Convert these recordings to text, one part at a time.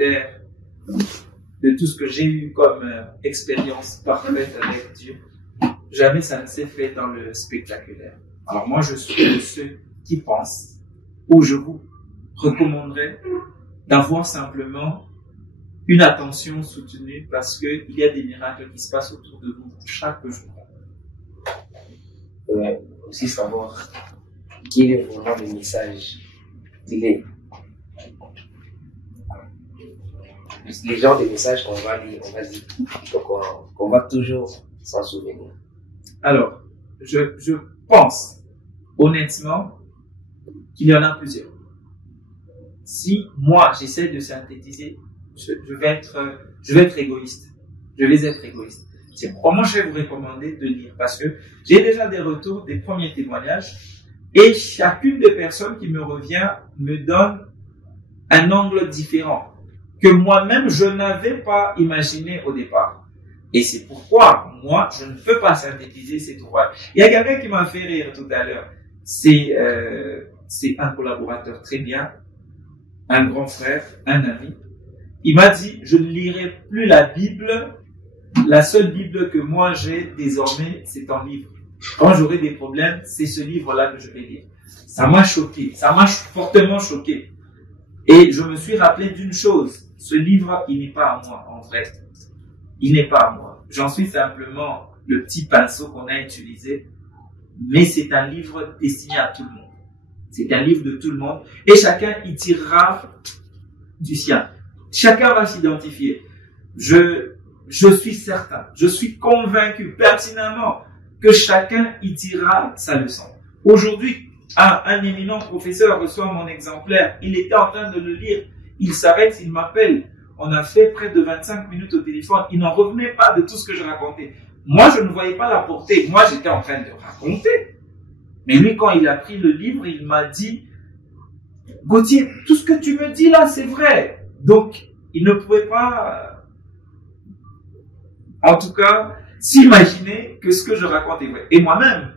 commentaire de tout ce que j'ai eu comme expérience parfaite avec Dieu, jamais ça ne s'est fait dans le spectaculaire. Alors moi, je suis de ceux qui pensent, ou je vous recommanderais d'avoir simplement une attention soutenue parce qu'il y a des miracles qui se passent autour de vous chaque jour. Aussi savoir quel est vraiment le message. Les genres de messages qu'on va lire, on va dire, qu'on va toujours s'en souvenir. Alors, je pense honnêtement qu'il y en a plusieurs. Si moi j'essaie de synthétiser, je vais être égoïste. Je vais être égoïste. C'est pourquoi je vais vous recommander de lire parce que j'ai déjà des retours, des premiers témoignages et chacune des personnes qui me revient me donne un angle différent que moi-même je n'avais pas imaginé au départ. Et c'est pourquoi moi je ne peux pas synthétiser cet ouvrage. Il y a quelqu'un qui m'a fait rire tout à l'heure. C'est un collaborateur très bien, un grand frère, un ami. Il m'a dit, je ne lirai plus la Bible. La seule Bible que moi j'ai désormais, c'est en livre. Quand j'aurai des problèmes, c'est ce livre-là que je vais lire. Ça m'a choqué. Ça m'a fortement choqué. Et je me suis rappelé d'une chose. Ce livre, il n'est pas à moi, en vrai. Il n'est pas à moi. J'en suis simplement le petit pinceau qu'on a utilisé. Mais c'est un livre destiné à tout le monde. C'est un livre de tout le monde. Et chacun y tirera du sien. Chacun va s'identifier. Je suis certain, je suis convaincu pertinemment que chacun y tirera sa leçon. Aujourd'hui, un éminent professeur reçoit mon exemplaire. Il était en train de le lire. Il s'arrête, il m'appelle. On a fait près de 25 minutes au téléphone. Il n'en revenait pas de tout ce que je racontais. Moi, je ne voyais pas la portée. Moi, j'étais en train de raconter. Mais lui, quand il a pris le livre, il m'a dit, Gauthier, tout ce que tu me dis là, c'est vrai. Donc, il ne pouvait pas, en tout cas, s'imaginer que ce que je raconte est vrai. Et moi-même,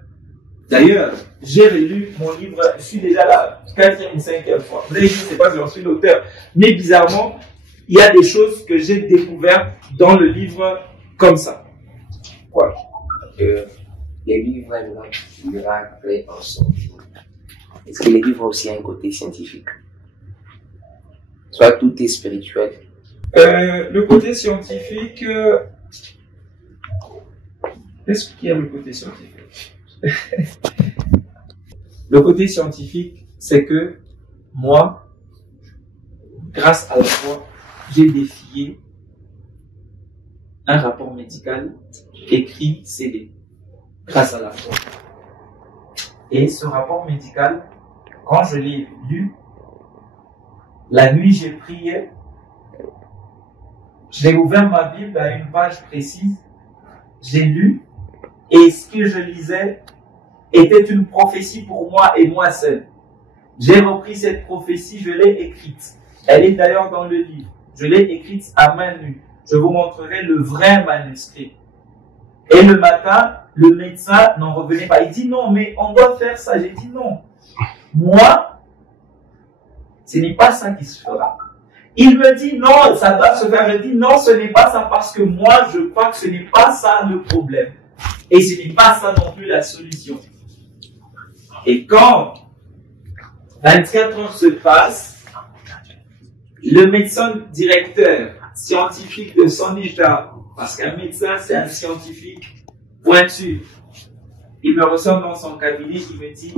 d'ailleurs, j'ai relu mon livre, je suis déjà là, 4e ou 5e fois. Vous savez, je ne sais pas si j'en suis l'auteur, mais bizarrement, il y a des choses que j'ai découvertes dans le livre comme ça. Quoi? Les livres, miracles en sont. Est-ce que les livres aussi ont un côté scientifique? Soit tout est spirituel. Le côté scientifique, qu'est-ce qu'il y a le côté scientifique? Le côté scientifique, c'est que moi, grâce à la foi, j'ai défié un rapport médical écrit, scellé, grâce à la foi. Et ce rapport médical, quand je l'ai lu, la nuit j'ai prié, j'ai ouvert ma Bible à une page précise, j'ai lu, et ce que je lisais était une prophétie pour moi et moi seul. J'ai repris cette prophétie, je l'ai écrite. Elle est d'ailleurs dans le livre. Je l'ai écrite à main nue. Je vous montrerai le vrai manuscrit. Et le matin, le médecin n'en revenait pas. Il dit non, mais on doit faire ça. J'ai dit non. Moi, ce n'est pas ça qui se fera. Il me dit non, ça doit se faire. Je dis non, ce n'est pas ça parce que moi, je crois que ce n'est pas ça le problème. Et ce n'est pas ça non plus la solution. Et quand 24 heures se passent, le médecin directeur scientifique de son état, parce qu'un médecin c'est un scientifique pointu, il me reçoit dans son cabinet, il me dit,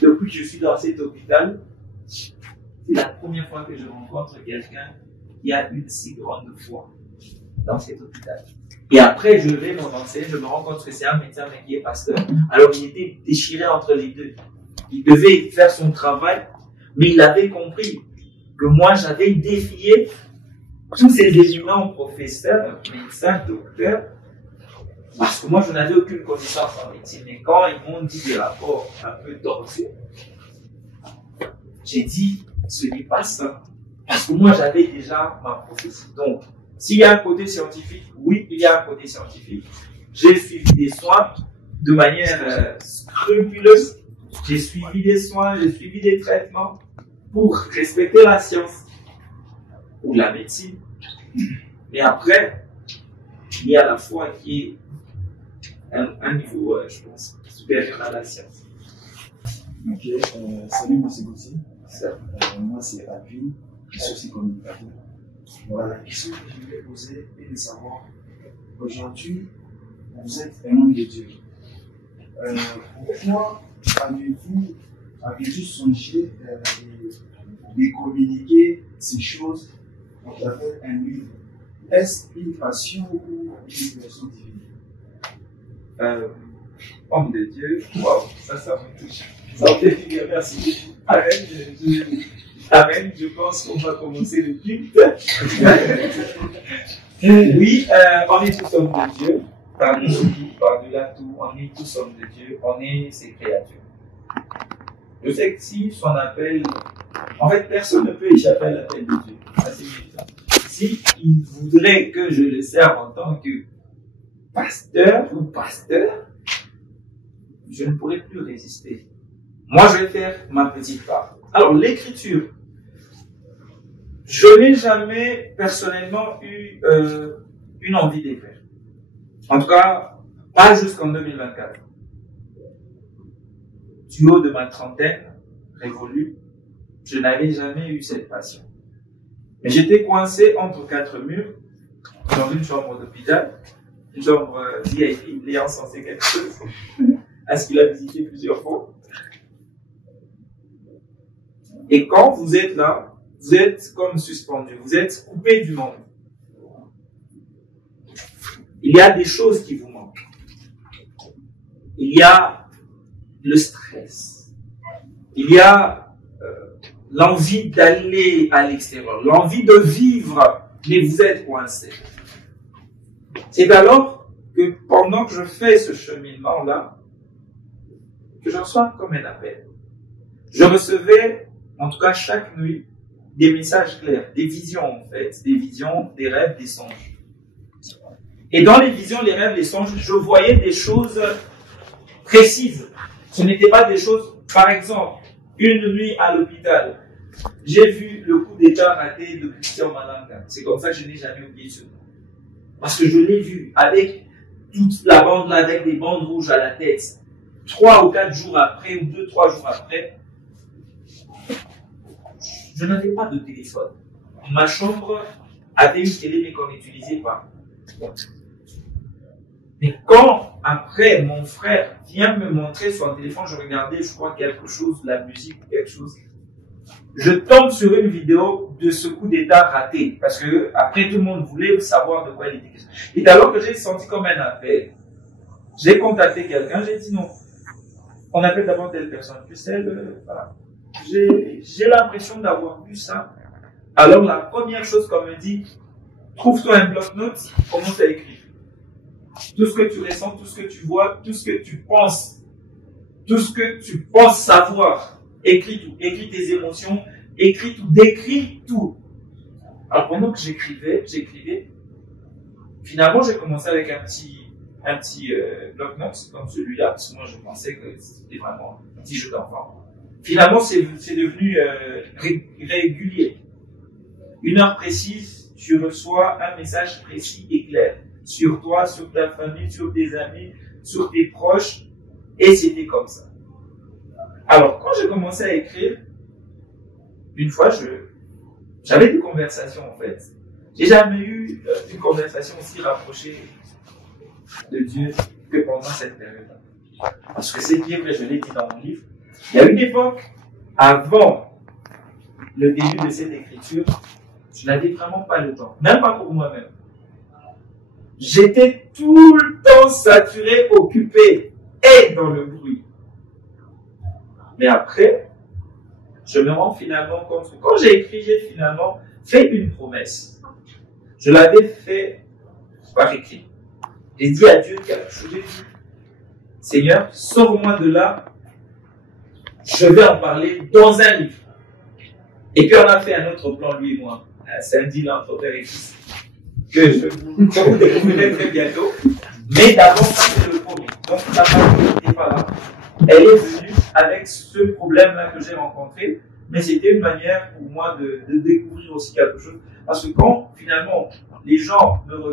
depuis que je suis dans cet hôpital, c'est la première fois que je rencontre quelqu'un qui a une si grande foi dans cet hôpital. Et après, je vais m'avancer, je me rends compte que c'est un médecin mais qui est pasteur. Alors, il était déchiré entre les deux. Il devait faire son travail, mais il avait compris que moi, j'avais défié tous ces éminents professeurs, médecins, docteurs, parce que moi, je n'avais aucune connaissance en médecine. Et quand ils m'ont dit des rapports un peu tortus, j'ai dit, ce n'est pas ça. Parce que moi, j'avais déjà ma prophétie. Donc, s'il y a un côté scientifique, oui, il y a un côté scientifique. J'ai suivi des soins de manière scrupuleuse. J'ai suivi des soins, j'ai suivi des traitements pour respecter la science. ou la médecine. Mais après, il y a la foi qui est un niveau, je pense, supérieur à la science. Ok, salut, moi c'est Gauthier. Moi c'est Alvin, je suis aussi communicateur. Voilà, la question que je voulais poser est de savoir, aujourd'hui, vous êtes un homme de Dieu. Pourquoi avez-vous songé de communiquer ces choses à travers un livre? Est-ce une passion ou une version divine? Homme de Dieu, waouh, ça me touche. Ça me fait dire merci. Amen, je pense qu'on va commencer le culte. Oui, on est tous hommes de Dieu. Par-delà tout, on est tous hommes de Dieu, on est ses créatures. Je sais que si son appel, en fait, personne ne peut échapper à l'appel de Dieu. Ça, c'est évident. Si il voudrait que je le serve en tant que pasteur ou pasteur, je ne pourrais plus résister. Moi, je vais faire ma petite part. Alors, l'écriture, je n'ai jamais personnellement eu une envie d'écrire. En tout cas, pas jusqu'en 2024. Du haut de ma trentaine révolue, je n'avais jamais eu cette passion. Mais j'étais coincé entre quatre murs, dans une chambre d'hôpital, une chambre VIP, l'ayant censé quelque chose, à ce qu'il a visité plusieurs fois. Et quand vous êtes là, vous êtes comme suspendu, vous êtes coupé du monde. Il y a des choses qui vous manquent. Il y a le stress. Il y a l'envie d'aller à l'extérieur, l'envie de vivre, mais vous êtes coincé. C'est alors que pendant que je fais ce cheminement-là, que je reçois comme un appel. Je recevais, en tout cas chaque nuit, des messages clairs, des visions en fait, des visions, des rêves, des songes. Et dans les visions, les rêves, les songes, je voyais des choses précises. Ce n'étaient pas des choses, par exemple, une nuit à l'hôpital, j'ai vu le coup d'état raté de Christian Malanga. C'est comme ça que je n'ai jamais oublié ce nom. Parce que je l'ai vu avec toute la bande là, avec des bandes rouges à la tête. 3 ou 4 jours après, ou 2-3 jours après, je n'avais pas de téléphone. Ma chambre avait une télé, mais qu'on n'utilisait pas. Mais quand, après, mon frère vient me montrer son téléphone, je regardais, je crois, quelque chose, la musique ou quelque chose, je tombe sur une vidéo de ce coup d'état raté. Parce que, après, tout le monde voulait savoir de quoi il était question. Et alors que j'ai senti comme un appel, j'ai contacté quelqu'un, j'ai dit non. On appelle d'abord telle personne. Puis celle, voilà. J'ai l'impression d'avoir vu ça. Alors, la première chose qu'on me dit, trouve-toi un bloc-notes, commence à écrire. Tout ce que tu ressens, tout ce que tu vois, tout ce que tu penses savoir, écris tout. Écris tes émotions, écris tout, décris tout. Alors, pendant que j'écrivais, finalement, j'ai commencé avec un petit bloc-notes comme celui-là, parce que moi, je pensais que c'était vraiment un petit jeu d'enfant. Finalement, c'est devenu régulier. 1 heure précise, tu reçois un message précis et clair sur toi, sur ta famille, sur tes amis, sur tes proches, et c'était comme ça. Alors, quand j'ai commencé à écrire, une fois, j'avais des conversations, en fait. J'ai jamais eu une conversation aussi rapprochée de Dieu que pendant cette période-là. Parce que c'est bien vrai, je l'ai dit dans mon livre, il y a une époque, avant le début de cette écriture, je n'avais vraiment pas le temps, même pas pour moi-même. J'étais tout le temps saturé, occupé et dans le bruit. Mais après, je me rends finalement compte que quand j'ai écrit, j'ai finalement fait une promesse. Je l'avais fait par écrit. J'ai dit à Dieu quelque chose. J'ai dit, Seigneur, sauve-moi de là. Je vais en parler dans un livre. Et puis on a fait un autre plan, lui et moi. C'est un deal entre père et fils que je vous découvrirai très bientôt. Mais d'abord, ça c'est le premier. Donc la famille n'était pas là. Elle est venue avec ce problème-là que j'ai rencontré, mais c'était une manière pour moi de découvrir aussi quelque chose. Parce que quand finalement les gens me regardent,